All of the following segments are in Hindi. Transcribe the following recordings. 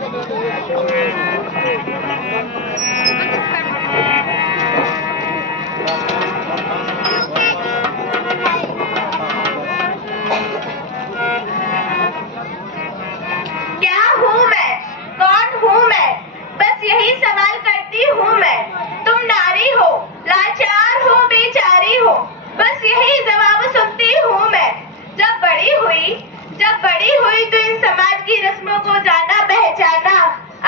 क्या हूँ मैं, कौन हूँ मैं, बस यही सवाल करती हूँ मैं। तुम नारी हो, लाचार हो, बेचारी हो, बस यही जवाब सुनती हूँ मैं। जब बड़ी हुई तो इन समाज की रस्मों को जाना पहचाना,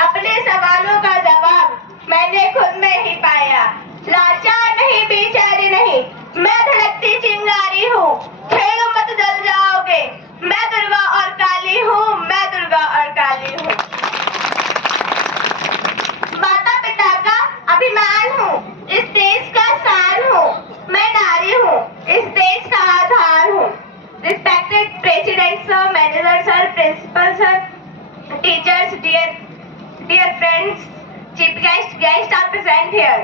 अपने सवालों का जवाब मैंने खुद में ही पाया। लाचार नहीं, बेचारी नहीं, मैं धड़कती चिंगारी हूँ, छेड़ो मत जल जाओगे। मैं दुर्गा और काली हूँ, मैं दुर्गा और काली हूँ। माता पिता का अभिमान हूँ, इस देश का शान हूँ, मैं नारी हूँ, इस देश का आधार हूँ। Respected President Sir, Manager Sir, Principal Sir, Teachers, dear friends, Chief Guest are present here.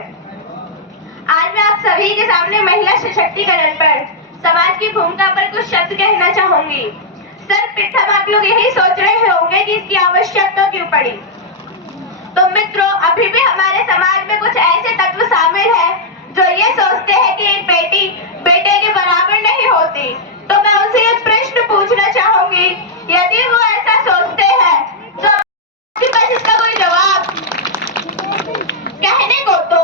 आज मैं आप सभी के सामने महिला सशक्तिकरण पर, समाज की भूमिका पर कुछ शब्द कहना चाहूंगी। सर्वप्रथम आप लोग यही सोच रहे होंगे कि इसकी आवश्यकता क्यों पड़ी। तो मित्रों, अभी भी हमारे समाज में कुछ ऐसे तत्व शामिल हैं जो ये सोचते हैं कि एक बेटी बेटे के बराबर नहीं होती। तो मैं उनसे एक प्रश्न पूछना चाहूंगी, यदि वो ऐसा सोचते हैं तो आपके पास इसका कोई जवाब? कहने को तो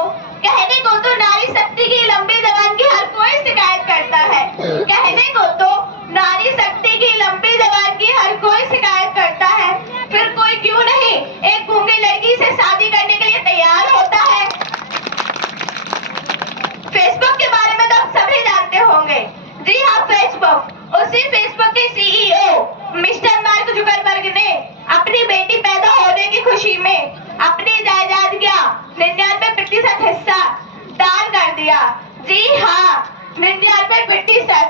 नारी शक्ति की लंबी जबान की हर कोई शिकायत करता है। कहने को तो नारी शक्ति की लंबी जबान की हर कोई शिकायत करता है, फिर कोई क्यों नहीं एक गूंगी लड़की से शादी करने के लिए तैयार होता है। फेसबुक के बारे में तो आप सभी जानते होंगे। जी हाँ, फेसबुक। उसी फेसबुक के CEO मिस्टर मार्क जुकरबर्ग ने अपनी बेटी पैदा होने की खुशी में अपनी जायदाद का 99% हिस्सा दान कर दिया। जी हाँ, 99%।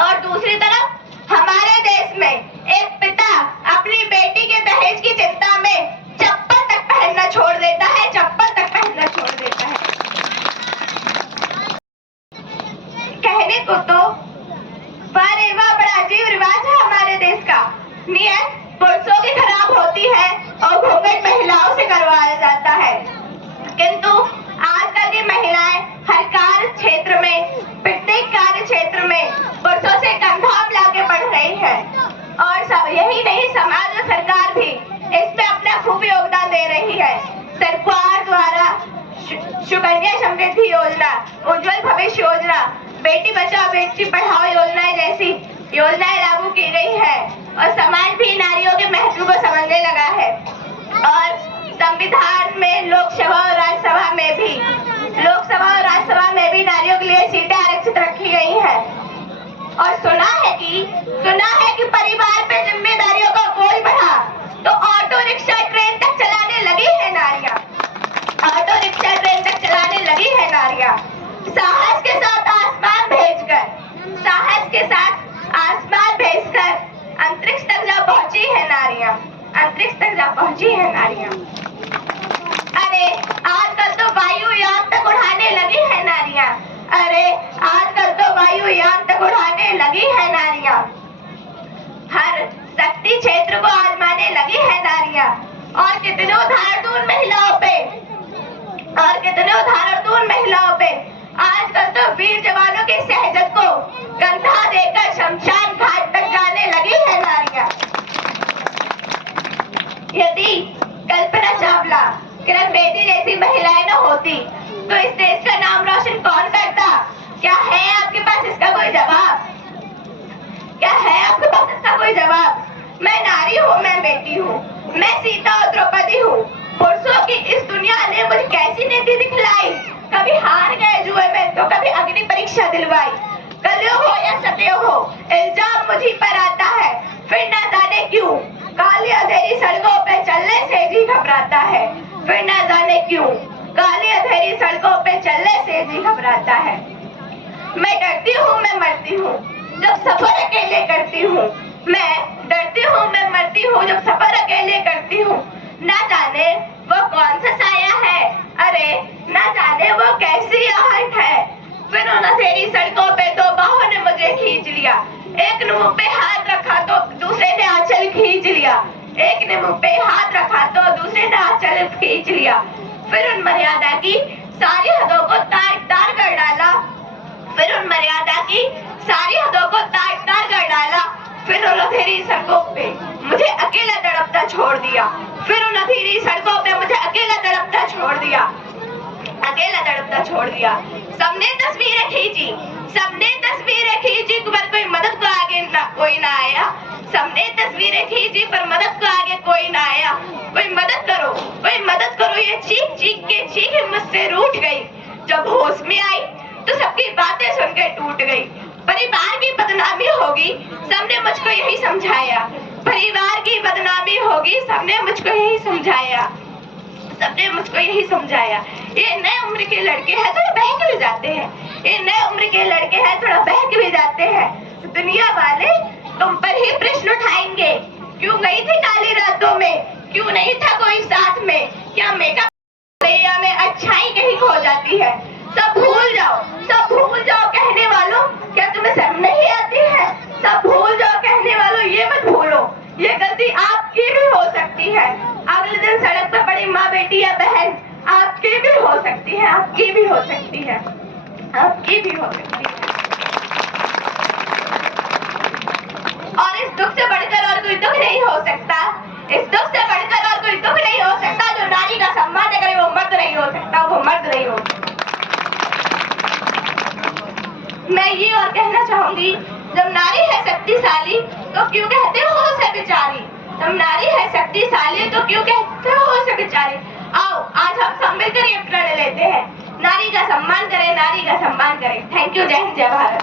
और दूसरी तरफ हमारे देश में एक पिता अपनी बेटी के दहेज की चिंता में चप्पल तक पहनना छोड़ देता है, चप्पल तक पहनना छोड़ देता है। कहने को तो वाह बड़ा अजीब रिवाज है हमारे देश का। नियत पुरुषों की खराब होती है और घूंघट महिलाओं से करवाया जाता है, किंतु आजकल की महिलाएं हर कार्य क्षेत्र में, प्रत्येक कार्य क्षेत्र में पुरुषों से कंधा मिलाके बढ़ रही है। और सब यही नहीं, समाज और सरकार भी इसमें अपना खूब योगदान दे रही है। सरकार द्वारा सुकन्या समृद्धि योजना, उज्जवल भविष्य योजना, बेटी बचाओ बेटी पढ़ाओ योजनाएं जैसी योजनाएं लागू की गई है और समाज भी नारियों के महत्व को समझने लगा है। और संविधान में लोकसभा और राज्यसभा में भी नारियों के लिए सीटें आरक्षित रखी गई हैं। और सुना है कि परिवार पे जिम्मेदारियों का बोझ बढ़ा तो ऑटो रिक्शा ट्रेन तक चलाने लगी है नारियां। ऑटो रिक्शा ट्रेन तक चलाने लगी है नारियां। साहस के साथ आसमान भेजकर अंतरिक्ष तक जा पहुंची है नारियां। अरे आजकल तो वायुयान तक उड़ाने लगी है नारियां। हर शक्ति क्षेत्र को आजमाने लगी है नारियां। और कितने उदाहरण दूं महिलाओं पे आजकल तो वीर जवानों के शहजद को कंधा देकर शमशान घाट तक जाने लगी है नारियां। यदि कल्पना चावला, किरण बेदी जैसी महिलाएं न होती तो इस देश का नाम रोशन कौन करता? क्या है आपके पास इसका कोई जवाब? मैं नारी हूँ, मैं बेटी हूँ, मैं सीता और द्रौपदी हूँ। पुरुषों की इस दुनिया ने मुझे कैसी नीति दिखलाई, कभी हार गए जुए में तो कभी अग्नि परीक्षा दिलवाई। कलयुग हो या सतयुग हो, इल्जाम मुझी पर आता है, फिर न जाने क्यों काली अंधेरी सड़कों पे चलने से जी घबराता है। फिर न जाने क्यों काली अंधेरी सड़कों पे चलने से जी घबराता है। मैं डरती हूँ, मैं मरती हूँ जब सफर अकेले करती हूँ। मैं डरती हूँ, मैं मरती हूँ जब सफर अकेले करती हूँ। ना जाने वो कौन सा साया है, अरे ना जाने वो कैसी आहट है। फिर उन अंधेरी सड़कों पे दो बाहों ने मुझे खींच लिया। एक ने मुंह पे हाथ रखा तो दूसरे ने आंचल खींच लिया। एक ने मुंह पे हाथ रखा तो दूसरे ने हाथ चले खींच लिया। फिर उन मर्यादा की सारी हदों को तार कर डाला। फिर उन मर्यादा की सारी हदों को तार कर डाला। फिर उन अंधेरी सड़कों पे मुझे अकेला तड़पता छोड़ दिया। फिर उन अंधेरी सड़कों पे मुझे अकेला तड़पता छोड़ दिया। अकेला तड़पता छोड़ दिया। सबने तस्वीरें खींची, सबने तस्वीरें खींची, पर कोई मदद को आगे कोई ना आया। सबने तस्वीरें खींची पर मदद को आगे कोई ना आया। कोई मदद करो, कोई मदद करो, ये चीख चीख के चीख मुझसे रूठ गई। जब होश में आई तो सबकी बातें सुन के टूट गई। परिवार की बदनामी होगी, सबने मुझको यही समझाया। परिवार की बदनामी होगी, सबने मुझको यही समझाया। सबने मुझको यही समझाया। ये नए उम्र के लड़के हैं, थोड़ा बहक भी जाते हैं। ये नए उम्र के लड़के हैं, थोड़ा बहक भी जाते हैं। दुनिया वाले तुम पर ही प्रश्न उठाएंगे, क्यों गई थी काली रातों में, क्यों नहीं था कोई साथ में, क्या मेकअप में अच्छाई कहीं खो जाती है। सब भूल जाओ, सब भूल जाओ कहने वालों, क्या तुम्हें शर्म नहीं आती है। सब भूल जाओ कहने वालों, ये मत भूलो ये गलती आपकी भी हो सकती है। अगले दिन सड़क पर पड़ी माँ, बेटी या बहन आपकी भी हो सकती है, आपकी भी हो सकती है, आपकी भी हो सकती है। और इस दुख से बढ़कर और कोई दुख नहीं हो सकता। इस दुख से बढ़कर और कोई दुख नहीं हो सकता। जो नारी का सम्मान करे वो मर्द नहीं हो सकता, वो मर्द नहीं हो सकता। मैं ये और कहना चाहूंगी, जब नारी है शक्तिशाली तो क्यों कहते हो उसे बेचारी। जब नारी है शक्तिशाली तो क्यों कहते हो उसे बेचारी। आओ आज हम सब मिलकर ये प्रण लेते हैं, नारी का सम्मान करें, नारी का सम्मान करें। Thank you. जय हिंद, जय भारत।